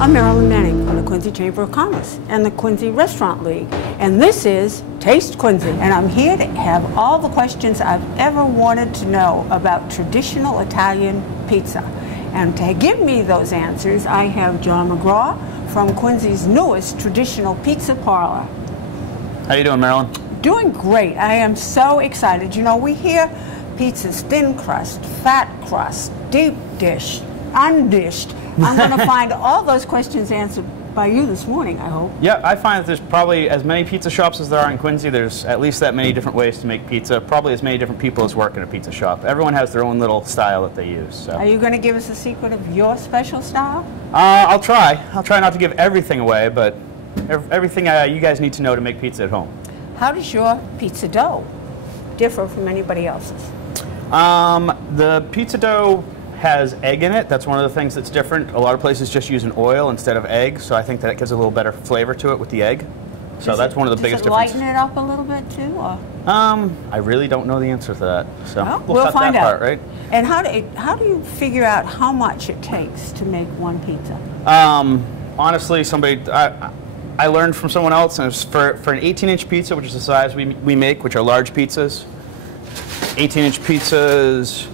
I'm Marilyn Manning from the Quincy Chamber of Commerce and the Quincy Restaurant League. And this is Taste Quincy. And I'm here to have all the questions I've ever wanted to know about traditional Italian pizza. And to give me those answers, I have John McGraw from Quincy's newest traditional pizza parlor. How you doing, Marilyn? Doing great. I am so excited. You know, we hear pizzas, thin crust, fat crust, deep dish, undished. I'm going to find all those questions answered by you this morning, I hope. Yeah, I find that there's probably as many pizza shops as there are in Quincy. There's at least that many different ways to make pizza, probably as many different people as work in a pizza shop. Everyone has their own little style that they use. So. Are you going to give us a secret of your special style? I'll try. I'll try not to give everything away, but everything you guys need to know to make pizza at home. How does your pizza dough differ from anybody else's? The pizza dough has egg in it. That's one of the things that's different. A lot of places just use an oil instead of egg, so I think that gives a little better flavor to it with the egg. So that's one of the biggest differences. Does it lighten it up a little bit too? Or? I really don't know the answer to that. So well, we'll cut find that out. part, right? And how do you figure out how much it takes to make one pizza? Honestly, I learned from someone else, and it's for an 18-inch pizza, which is the size we make, which are large pizzas. 18-inch pizzas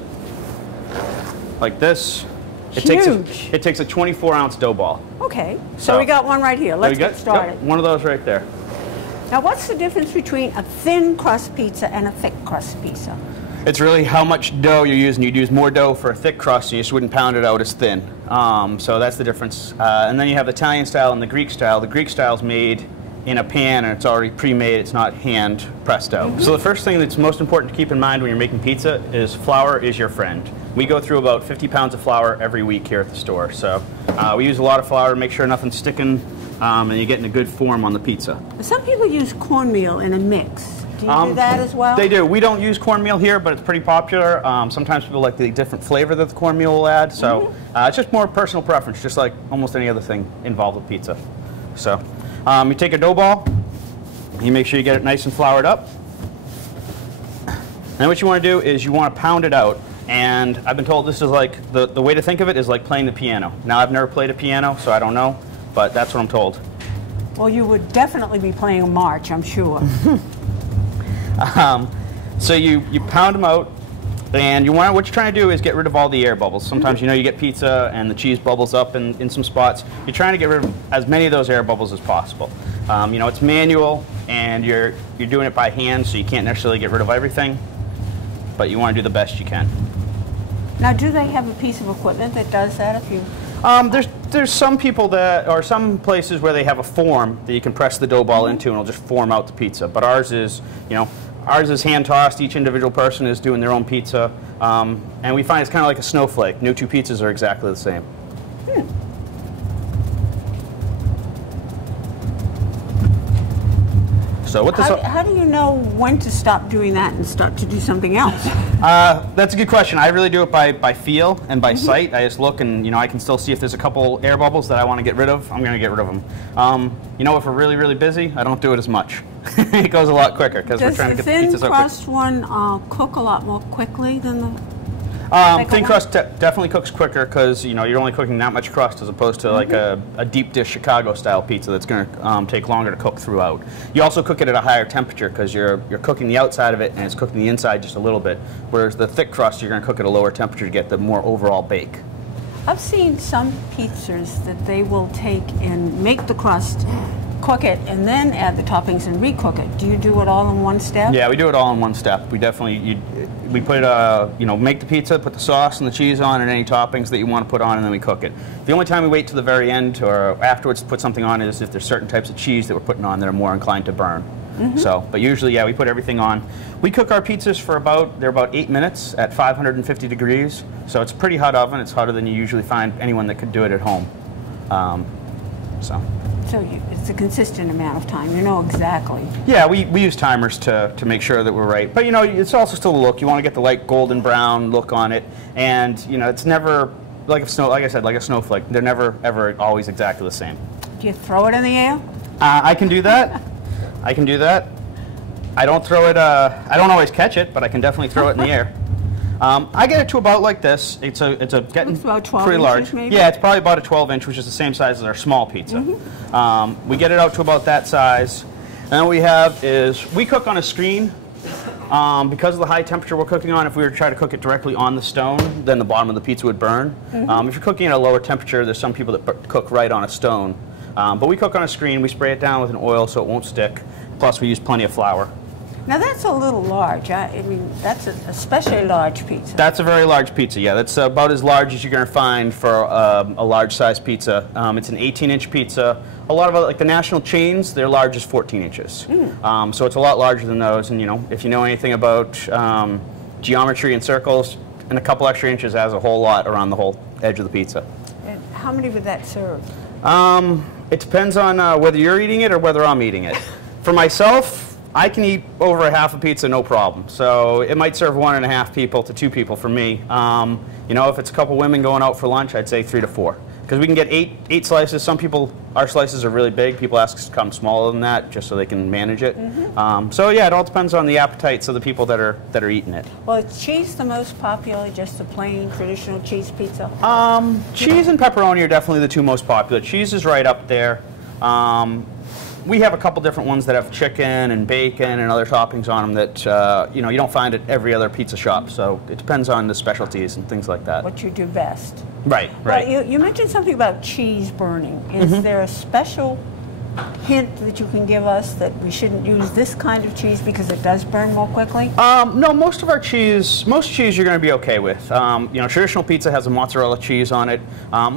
like this. It takes a 24-ounce dough ball. Okay, so we got one right here. Let's get started. Yep, one of those right there. Now, what's the difference between a thin crust pizza and a thick crust pizza? It's really how much dough you're using. You'd use more dough for a thick crust, and you just wouldn't pound it out as thin. So that's the difference. And then you have the Italian style and the Greek style. The Greek style is made in a pan, and it's already pre-made. It's not hand pressed out. Mm-hmm. So the first thing that's most important to keep in mind when you're making pizza is flour is your friend. We go through about 50 pounds of flour every week here at the store. So we use a lot of flour to make sure nothing's sticking and you're getting a good form on the pizza. Some people use cornmeal in a mix. Do you do that as well? They do. We don't use cornmeal here, but it's pretty popular. Sometimes people like the different flavor that the cornmeal will add. So it's just more personal preference, just like almost any other thing involved with pizza. So you take a dough ball, you make sure you get it nice and floured up. Then what you want to do is you want to pound it out. And I've been told this is like, the way to think of it is like playing the piano. Now, I've never played a piano, so I don't know, but that's what I'm told. Well, you would definitely be playing a march, I'm sure. So you pound them out, and what you're trying to do is get rid of all the air bubbles. Sometimes you get pizza and the cheese bubbles up in some spots. You're trying to get rid of as many of those air bubbles as possible. It's manual, and you're doing it by hand, so you can't necessarily get rid of everything, but you want to do the best you can. Now, do they have a piece of equipment that does that? There's some people or some places where they have a form that you can press the dough ball into, and it'll just form out the pizza. But ours is, hand tossed. Each individual person is doing their own pizza, and we find it's kind of like a snowflake. No two pizzas are exactly the same. So how do you know when to stop doing that and start to do something else? That's a good question. I really do it by feel and by sight. I just look, and I can still see if there's a couple air bubbles that I want to get rid of. I'm going to get rid of them. If we're really, really busy, I don't do it as much. It goes a lot quicker because we're trying to get the pizzas out quick. Does the thin crust one cook a lot more quickly than the thin crust definitely cooks quicker because you're only cooking that much crust as opposed to like a deep dish Chicago style pizza that's going to take longer to cook throughout. You also cook it at a higher temperature because you're cooking the outside of it and it's cooking the inside just a little bit. Whereas the thick crust you're going to cook at a lower temperature to get the more overall bake. I've seen some pizzas that they will take and make the crust, cook it, and then add the toppings and recook it. Do you do it all in one step? Yeah, we do it all in one step. We definitely we put make the pizza, put the sauce and the cheese on, and any toppings that you want to put on, and then we cook it. The only time we wait to the very end or afterwards to put something on is if there's certain types of cheese that we're putting on that are more inclined to burn. But usually, yeah, we put everything on. We cook our pizzas for they're about 8 minutes at 550 degrees. So it's a pretty hot oven. It's hotter than you usually find anyone that could do it at home. So it's a consistent amount of time. You know exactly. Yeah, we use timers to make sure that we're right. But it's also still a look. You want to get the light golden brown look on it, and it's never like I said, like a snowflake. They're never ever always exactly the same. Do you throw it in the air? I can do that. I can do that. I don't throw it. I don't always catch it, but I can definitely throw it in the air. I get it to about like this. It's getting Looks about 12 pretty large. inches, maybe? Yeah, it's probably about a 12-inch, which is the same size as our small pizza. We get it out to about that size. And what we have is, we cook on a screen. Because of the high temperature we're cooking on, if we were to try to cook it directly on the stone, then the bottom of the pizza would burn. If you're cooking at a lower temperature, there's some people that cook right on a stone. But we cook on a screen, we spray it down with an oil so it won't stick, plus we use plenty of flour. Now that's a little large. I mean, that's especially large pizza. That's a very large pizza, yeah. That's about as large as you're going to find for a large-size pizza. It's an 18-inch pizza. A lot of like the national chains, their large is 14 inches. So it's a lot larger than those. And if you know anything about geometry and circles, and a couple extra inches adds a whole lot around the whole edge of the pizza. And how many would that serve? It depends on whether you're eating it or whether I'm eating it. For myself, I can eat over a half a pizza, no problem. So it might serve 1.5 people to 2 people for me. If it's a couple women going out for lunch, I'd say 3 to 4. Because we can get eight slices. Some people, our slices are really big. People ask us to come smaller than that just so they can manage it. So yeah, it all depends on the appetites of the people that are eating it. Well, is cheese the most popular, just a plain traditional cheese pizza? Cheese and pepperoni are definitely the 2 most popular. Cheese is right up there. We have a couple different ones that have chicken and bacon and other toppings on them that you don't find at every other pizza shop. So it depends on the specialties and things like that. What you do best. Right. Well, you mentioned something about cheese burning. Is there a special hint that you can give us that we shouldn't use this kind of cheese because it does burn more quickly? No, most cheese you're going to be okay with. Traditional pizza has a mozzarella cheese on it.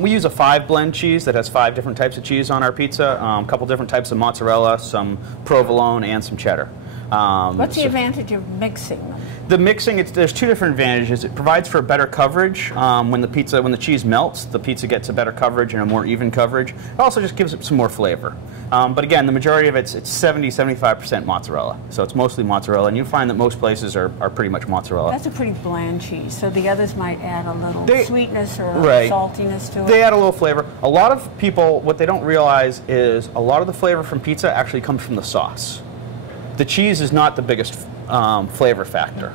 We use a 5-blend cheese that has 5 different types of cheese on our pizza, a couple different types of mozzarella, some provolone, and some cheddar. What's the advantage of mixing them? The mixing, there's 2 different advantages. It provides for better coverage. When the cheese melts, the pizza gets a better coverage and a more even coverage. It also just gives it some more flavor. But again, the majority of it's 70–75% mozzarella. So it's mostly mozzarella, and you'll find that most places are pretty much mozzarella. That's a pretty bland cheese, so the others might add a little sweetness or saltiness to it. They add a little flavor. A lot of people, what they don't realize is a lot of the flavor from pizza actually comes from the sauce. The cheese is not the biggest flavor factor.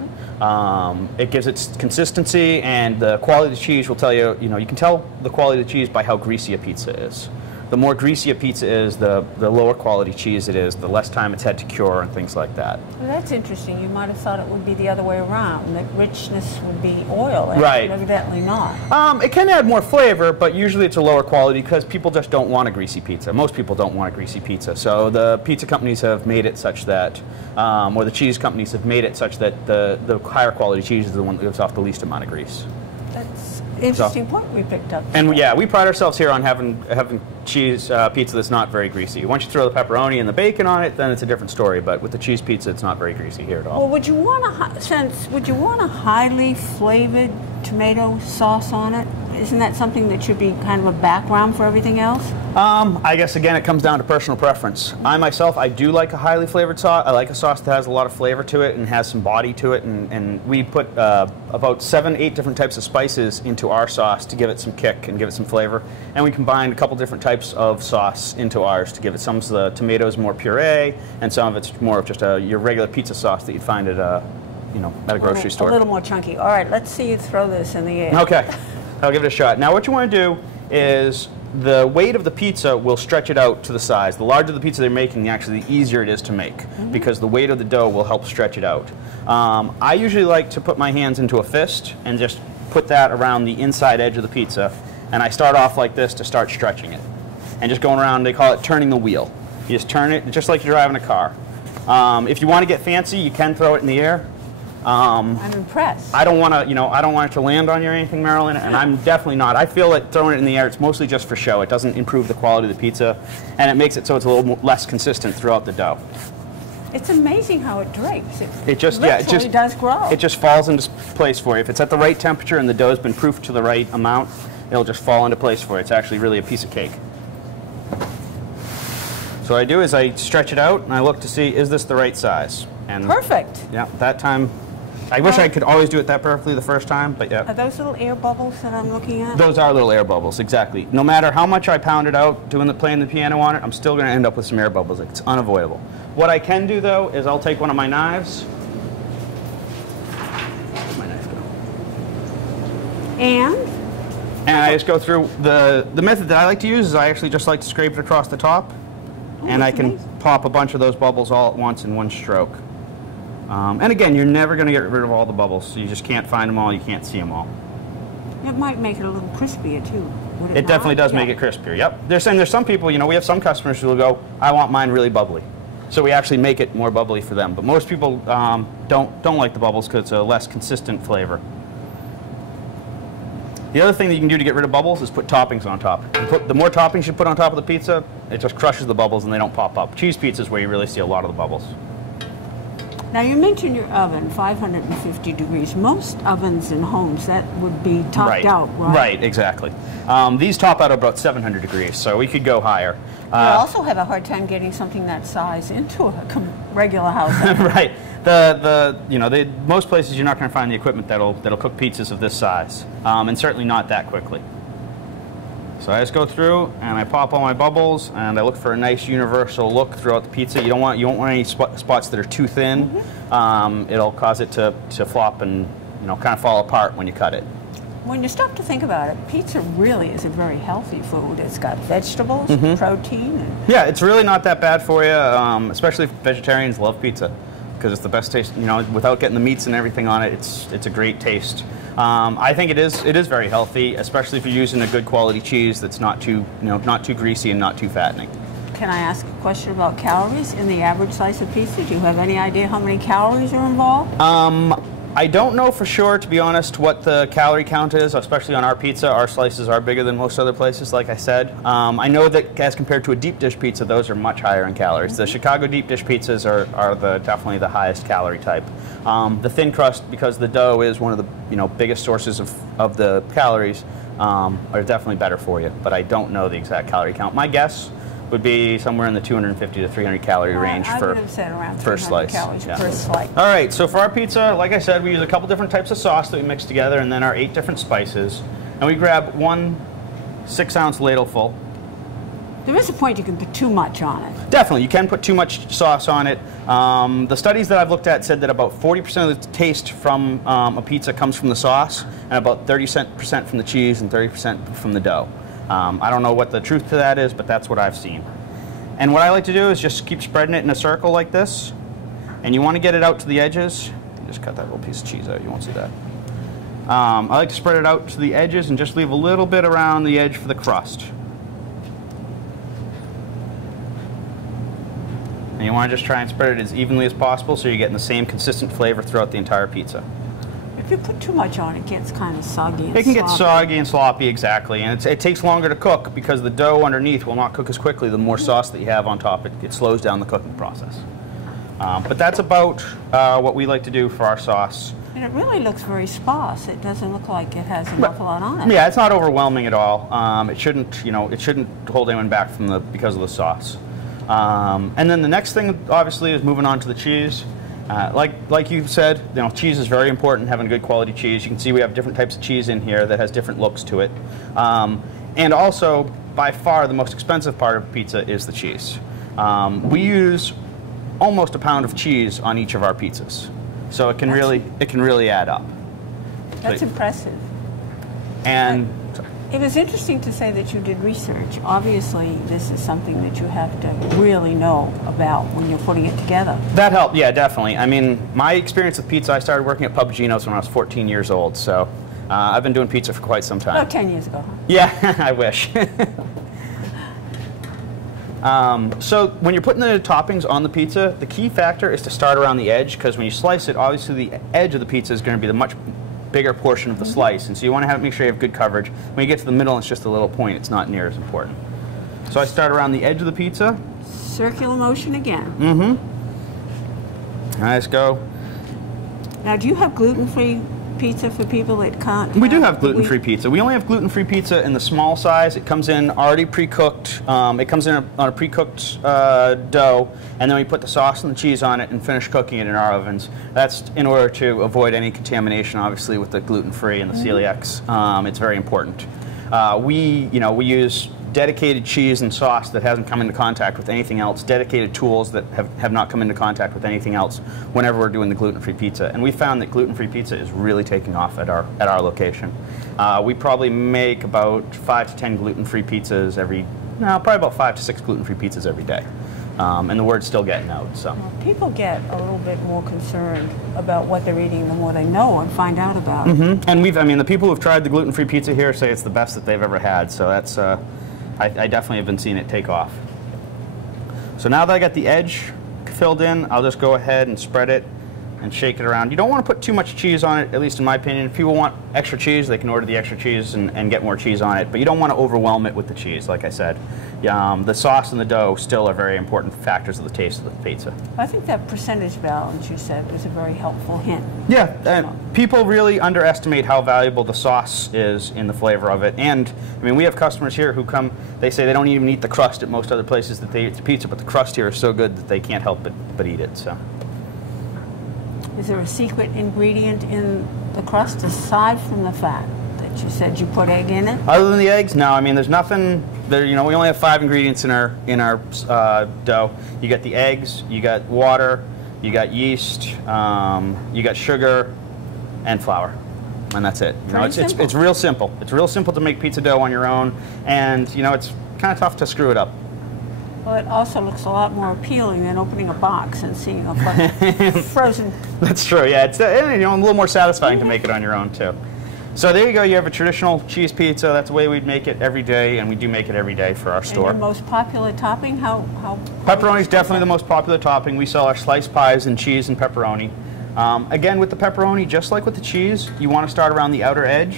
It gives its consistency, and the quality of the cheese will tell you, you can tell the quality of the cheese by how greasy a pizza is. The more greasy a pizza is, the lower quality cheese it is, the less time it's had to cure and things like that. Well, that's interesting. You might have thought it would be the other way around, that richness would be oil, and evidently not. It can add more flavor, but usually it's a lower quality because people just don't want a greasy pizza. Most people don't want a greasy pizza. So the pizza companies have made it such that, or the cheese companies have made it such that the higher quality cheese is the one that gives off the least amount of grease. That's an interesting point we picked up. And yeah, we pride ourselves here on having cheese pizza that's not very greasy. Once you throw the pepperoni and the bacon on it, then it's a different story. But with the cheese pizza, it's not very greasy here at all. Well, would you want a highly flavored tomato sauce on it? Isn't that something that should be kind of a background for everything else? I guess again it comes down to personal preference. I myself, I do like a highly flavored sauce. I like a sauce that has a lot of flavor to it and has some body to it, and we put about 7–8 different types of spices into our sauce to give it some kick and give it some flavor. And we combined a couple different types of sauce into ours to give it some of the tomatoes more puree, and some of it's more of just your regular pizza sauce that you'd find at a grocery store. A little more chunky. All right, let's see you throw this in the air. Okay, I'll give it a shot. Now what you want to do is the weight of the pizza will stretch it out to the size. The larger the pizza they're making, actually the easier it is to make because the weight of the dough will help stretch it out. I usually like to put my hands into a fist and just put that around the inside edge of the pizza, and I start off like this to start stretching it. And just going around, they call it turning the wheel. You just turn it just like you're driving a car. If you want to get fancy, you can throw it in the air. I'm impressed. I don't want to, I don't want it to land on you or anything, Marilyn, and I'm definitely not. I feel like throwing it in the air, it's mostly just for show. It doesn't improve the quality of the pizza, and it makes it so it's a little less consistent throughout the dough. It's amazing how it drapes. It just does grow. It just falls into place for you. If it's at the right temperature and the dough's been proofed to the right amount, it'll just fall into place for you. It's actually really a piece of cake. So what I do is I stretch it out and I look to see, is this the right size? And perfect. Yeah, that time. I wish I could always do it that perfectly the first time, but yeah. Are those little air bubbles that I'm looking at? Those are little air bubbles, exactly. No matter how much I pound it out playing the piano on it, I'm still going to end up with some air bubbles. It's unavoidable. What I can do, though, is I'll take one of my knives. Where'd my knife go? And I just go through, the method that I like to use is I actually just like to scrape it across the top, and I can pop a bunch of those bubbles all at once in one stroke. And again, you're never going to get rid of all the bubbles, so you just can't find them all, you can't see them all. It might make it a little crispier too. Would It definitely does make it crispier, yep. There's some people, you know, we have some customers who will go, I want mine really bubbly. So we actually make it more bubbly for them. But most people don't like the bubbles because it's a less consistent flavor. The other thing that you can do to get rid of bubbles is put toppings on top. The more toppings you put on top of the pizza, it just crushes the bubbles and they don't pop up. Cheese pizza is where you really see a lot of the bubbles. Now you mentioned your oven, 550 degrees. Most ovens in homes, that would be topped out, right? Right, exactly. These top out about 700 degrees, so we could go higher. You also have a hard time getting something that size into a regular house. Right. Most places you're not going to find the equipment that'll cook pizzas of this size, and certainly not that quickly. So I just go through and I pop all my bubbles and I look for a nice universal look throughout the pizza. You won't want any spots that are too thin. Mm-hmm. It'll cause it to flop and kind of fall apart when you cut it. When you stop to think about it, pizza really is a very healthy food. It's got vegetables, protein. Yeah, it's really not that bad for you, especially if vegetarians love pizza because it's the best taste. Without getting the meats and everything on it, it's a great taste. I think it is very healthy, especially if you're using a good quality cheese that's not too greasy and not too fattening. Can I ask a question about calories in the average slice of pizza? Do you have any idea how many calories are involved? I don't know for sure, to be honest, what the calorie count is, especially on our pizza. Our slices are bigger than most other places, like I said. I know that as compared to a deep dish pizza, those are much higher in calories. The Chicago deep dish pizzas are definitely the highest calorie type. The thin crust, because the dough is one of the biggest sources of the calories, are definitely better for you. But I don't know the exact calorie count. My guess would be somewhere in the 250 to 300 calorie range I for would have said around first slice. Calories per slice. All right, so for our pizza, like I said, we use a couple different types of sauce that we mix together, and then our 8 different spices, and we grab 1 6-ounce ladleful. There is a point you can put too much on it. Definitely, you can put too much sauce on it. The studies that I've looked at said that about 40% of the taste from a pizza comes from the sauce, and about 30% from the cheese and 30% from the dough. I don't know what the truth to that is, but that's what I've seen. And what I like to do is just keep spreading it in a circle like this. And you want to get it out to the edges. Just cut that little piece of cheese out, you won't see that. I like to spread it out to the edges and just leave a little bit around the edge for the crust. And you want to just try and spread it as evenly as possible so you're getting the same consistent flavor throughout the entire pizza. If you put too much on, it gets kind of soggy and sloppy. It can get soggy and sloppy, exactly. And it takes longer to cook because the dough underneath will not cook as quickly. The more sauce that you have on top, it slows down the cooking process. But that's about what we like to do for our sauce. And it really looks very sparse. It doesn't look like it has an awful lot on it. Yeah, it's not overwhelming at all. It shouldn't hold anyone back because of the sauce. And then the next thing, obviously, is moving on to the cheese. Like you said, cheese is very important, having good quality cheese. You can see we have different types of cheese in here that has different looks to it. And also, by far, the most expensive part of pizza is the cheese. We use almost a pound of cheese on each of our pizzas. So it can really add up. That's impressive. And it was interesting to say that you did research. Obviously, this is something that you have to really know about when you're putting it together. That helped, yeah, definitely. I mean, my experience with pizza, I started working at Puppuccino's when I was 14 years old, so I've been doing pizza for quite some time. About 10 years ago, huh? Yeah, I wish. So when you're putting the toppings on the pizza, the key factor is to start around the edge, because when you slice it, obviously the edge of the pizza is going to be the much bigger portion of the slice, and so you want to make sure you have good coverage. When you get to the middle, it's just a little point. It's not near as important. So I start around the edge of the pizza. Circular motion again. And I just go. Now, do you have gluten-free pizza for people that can't? We do have gluten-free pizza. We only have gluten-free pizza in the small size. It comes in already pre-cooked. It comes in on a pre-cooked dough, and then we put the sauce and the cheese on it and finish cooking it in our ovens. That's in order to avoid any contamination, obviously, with the gluten-free and the celiacs. It's very important. We use dedicated cheese and sauce that hasn't come into contact with anything else, dedicated tools that have not come into contact with anything else whenever we're doing the gluten-free pizza. And we found that gluten-free pizza is really taking off at our location. We probably make about 5 to 10 gluten-free pizzas probably about 5 to 6 gluten-free pizzas every day. And the word's still getting out. So people get a little bit more concerned about what they're eating the more they know and find out about. Mm-hmm. And the people who've tried the gluten-free pizza here say it's the best that they've ever had. So that's, I definitely have been seeing it take off. So now that I got the edge filled in, I'll just go ahead and spread it and shake it around. You don't want to put too much cheese on it, at least in my opinion. If people want extra cheese, they can order the extra cheese and get more cheese on it, but you don't want to overwhelm it with the cheese, like I said. The sauce and the dough still are very important factors of the taste of the pizza. I think that percentage balance you said was a very helpful hint. Yeah, people really underestimate how valuable the sauce is in the flavor of it. And we have customers here who come, they say they don't even eat the crust at most other places that they eat the pizza, but the crust here is so good that they can't help but eat it. So. Is there a secret ingredient in the crust aside from the fat that you said you put egg in it? Other than the eggs, no. There's nothing. We only have 5 ingredients in our dough. You got the eggs, you got water, you got yeast, you got sugar, and flour, and that's it. It's real simple. It's real simple to make pizza dough on your own, and it's kind of tough to screw it up. Well, it also looks a lot more appealing than opening a box and seeing a frozen. That's true. Yeah, it's a little more satisfying to make it on your own too. So there you go. You have a traditional cheese pizza. That's the way we'd make it every day, and we do make it every day for our store. And your most popular topping? How? Pepperoni is definitely the most popular topping. We sell our sliced pies in cheese and pepperoni. Again, with the pepperoni, just like with the cheese, you want to start around the outer edge,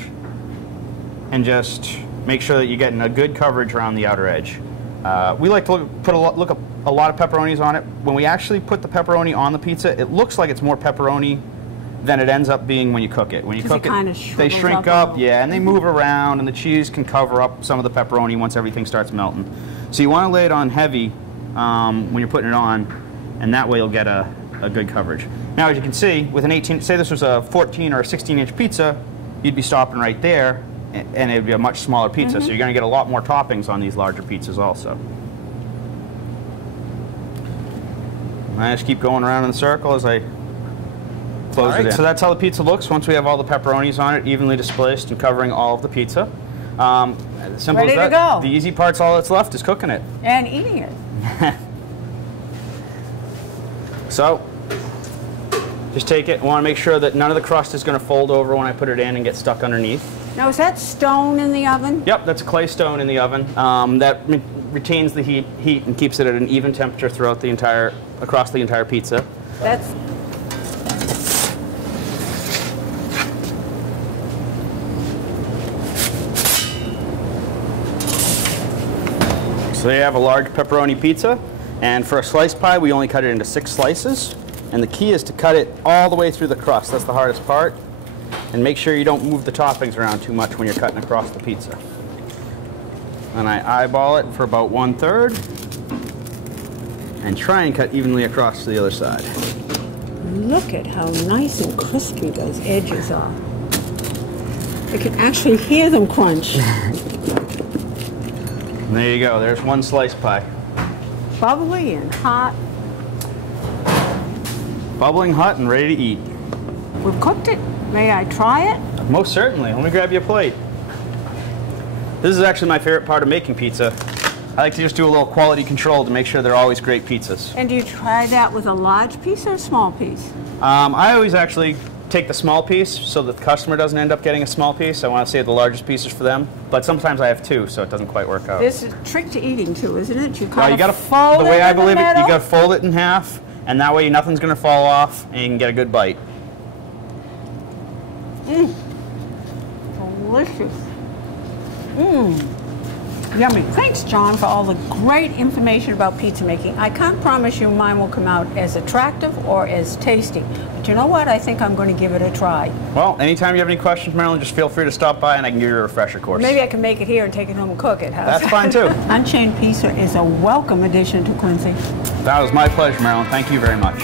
and just make sure that you're getting a good coverage around the outer edge. We like to put a lot of pepperonis on it. When we actually put the pepperoni on the pizza, it looks like it's more pepperoni than it ends up being when you cook it. When you cook it, they shrink up, yeah, and they move around, and the cheese can cover up some of the pepperoni once everything starts melting. So you want to lay it on heavy when you're putting it on, and that way you'll get a good coverage. Now, as you can see, with an 18, say this was a 14 or a 16-inch pizza, you'd be stopping right there, and it would be a much smaller pizza, so you're going to get a lot more toppings on these larger pizzas also. And I just keep going around in the circle as I close it in. So that's how the pizza looks once we have all the pepperonis on it, evenly displaced and covering all of the pizza. Simple Ready as that. to go. The easy part's all that's left is cooking it. And eating it. So, just take it. I want to make sure that none of the crust is going to fold over when I put it in and get stuck underneath. Now, is that stone in the oven? Yep, that's a clay stone in the oven. That retains the heat and keeps it at an even temperature throughout across the entire pizza. That's. So you have a large pepperoni pizza, and for a sliced pie, we only cut it into 6 slices. And the key is to cut it all the way through the crust. That's the hardest part. And make sure you don't move the toppings around too much when you're cutting across the pizza. And I eyeball it for about 1/3 and try and cut evenly across to the other side. Look at how nice and crispy those edges are. I can actually hear them crunch. And there you go. There's one sliced pie. Bubbly and hot. Bubbling hot and ready to eat. We've cooked it. May I try it? Most certainly. Let me grab you a plate. This is actually my favorite part of making pizza. I like to just do a little quality control to make sure they're always great pizzas. And do you try that with a large piece or a small piece? I always actually take the small piece so that the customer doesn't end up getting a small piece. I want to save the largest pieces for them. But sometimes I have 2, so it doesn't quite work out. There's a trick to eating too, isn't it? You got to fold it. The way I believe it, you got to fold it in half, and that way nothing's going to fall off, and you can get a good bite. Mmm. Delicious. Mmm. Yummy. Thanks, John, for all the great information about pizza making. I can't promise you mine will come out as attractive or as tasty. But you know what? I think I'm going to give it a try. Well, anytime you have any questions, Marilyn, just feel free to stop by and I can give you a refresher course. Maybe I can make it here and take it home and cook it. That's fine, too. Unchained Pizza is a welcome addition to Quincy. That was my pleasure, Marilyn. Thank you very much.